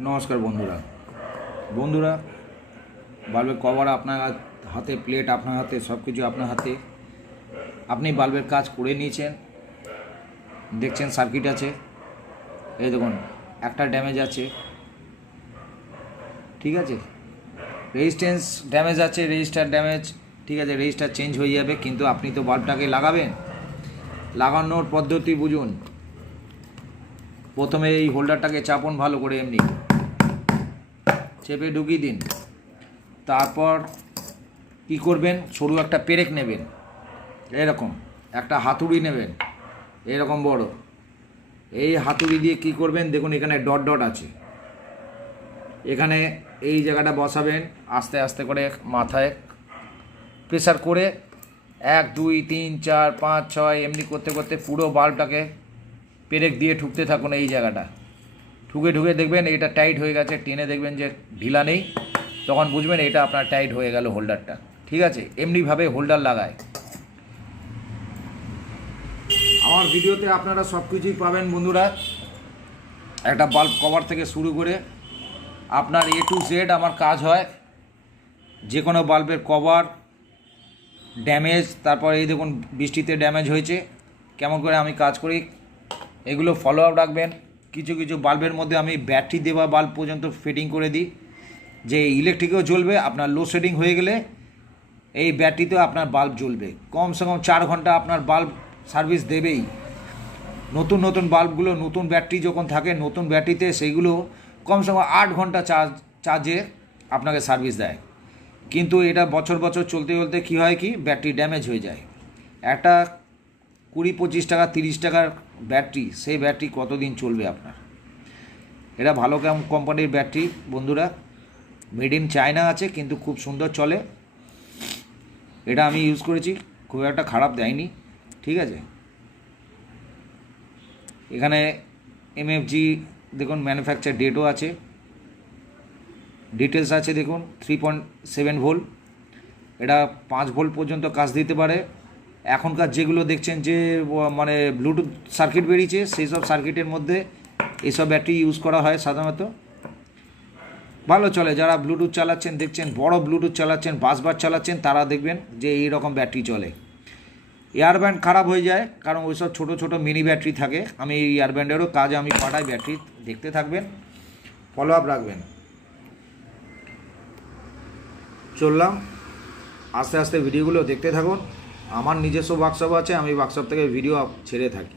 নমস্কার বন্ধুরা বন্ধুরা বাল্বের কভার আপনার হাতে, প্লেট আপনার হাতে, সব কিছু আপনার হাতে। আপনি বাল্বের কাজ করে নিয়েছেন, দেখছেন সার্কিট আছে, এই দেখুন একটা ড্যামেজ আছে, ঠিক আছে, রেজিস্ট্যান্স ড্যামেজ আছে, রেজিস্টার ড্যামেজ, ঠিক আছে, রেজিস্টার চেঞ্জ হয়ে যাবে। কিন্তু আপনি তো বাল্বটাকে লাগাবেন, লাগানোর পদ্ধতি বুঝুন। প্রথমে এই হোল্ডারটাকে চাপুন ভালো করে, এমনি চেপে ঢুকিয়ে দিন। তারপর কি করবেন, সরু একটা পেরেক নেবেন, এরকম একটা হাতুড়ি নেবেন, এরকম বড়। এই হাতুড়ি দিয়ে কি করবেন, দেখুন এখানে ডট ডট আছে, এখানে এই জায়গাটা বসাবেন। আস্তে আস্তে করে মাথায় প্রেসার করে 1 2 3 4 5 6 এমনি করতে করতে পুরো বাল্বটাকে পেরেক দিয়ে ঠুকতে থাকুন। এই জায়গাটা ঠুকে ঠুকে দেখবেন এটা টাইট হয়ে গেছে, টেনে দেখবেন যে ঢিলা নেই, তখন বুঝবেন এটা আপনার টাইট হয়ে গেল হোল্ডারটা, ঠিক আছে। এমনিভাবে হোল্ডার লাগায়। আমার ভিডিওতে আপনারা সব কিছুই পাবেন বন্ধুরা, একটা বাল্ব কভার থেকে শুরু করে আপনার A to Z আমার কাজ হয়। যে কোনো বাল্বের কভার ড্যামেজ, তারপর এই দেখুন বৃষ্টিতে ড্যামেজ হয়েছে, কেমন করে আমি কাজ করি এগুলো ফলো আপ রাখবেন। কিছু কিছু বাল্বের মধ্যে আমি ব্যাটারি দেওয়া বাল্ব পর্যন্ত ফিটিং করে দিই, যে ইলেকট্রিকেও জ্বলবে। আপনার লোডশেডিং হয়ে গেলে এই ব্যাটারিতেও আপনার বাল্ব জ্বলবে। কমসে কম 4 ঘন্টা আপনার বাল্ব সার্ভিস দেবেই। নতুন নতুন বাল্বগুলো নতুন ব্যাটারি যখন থাকে, নতুন ব্যাটারিতে সেইগুলো কমসে কম 8 ঘন্টা চার্জে আপনাকে সার্ভিস দেয়। কিন্তু এটা বছর বছর চলতে চলতে কী হয়, কি ব্যাটারি ড্যামেজ হয়ে যায়। একটা 20-25 টাকা 30 টাকার ব্যাটারি, সেই ব্যাটারি কতদিন চলবে আপনার? এটা ভালো কোম্পানির ব্যাটারি বন্ধুরা, মেড ইন চায়না আছে, কিন্তু খুব সুন্দর চলে। এটা আমি ইউজ করেছি, খুব একটা খারাপ দেয়নি, ঠিক আছে। এখানে MFG দেখুন ম্যানুফ্যাকচার ডেটও আছে, ডিটেলস আছে দেখুন। 3.7 ভোল্ট, এটা 5 ভোল্ট পর্যন্ত কাজ দিতে পারে। এখনকার যেগুলো দেখছেন যে মানে ব্লুটুথ সার্কিট বেরিয়েছে, সেই সব সার্কিটের মধ্যে এইসব ব্যাটারি ইউজ করা হয় সাধারণত, ভালো চলে। যারা ব্লুটুথ চালাচ্ছেন, দেখছেন বড় ব্লুটুথ চালাচ্ছেন, বাসবার চালাচ্ছেন, তারা দেখবেন যে এই রকম ব্যাটারি চলে। এয়ারব্যান্ড খারাপ হয়ে যায়, কারণ ওইসব ছোটো ছোটো মিনি ব্যাটারি থাকে। আমি এই এয়ারব্যান্ডেরও কাজ আমি পাঠাই, ব্যাটারি দেখতে থাকবেন, ফলো আপ রাখবেন। চললাম, আস্তে আস্তে ভিডিওগুলো দেখতে থাকুন। আমার নিজস্ব ওয়ার্কশপ আছে, আমি ওয়ার্কশপ থেকে ভিডিও ছেড়ে থাকি।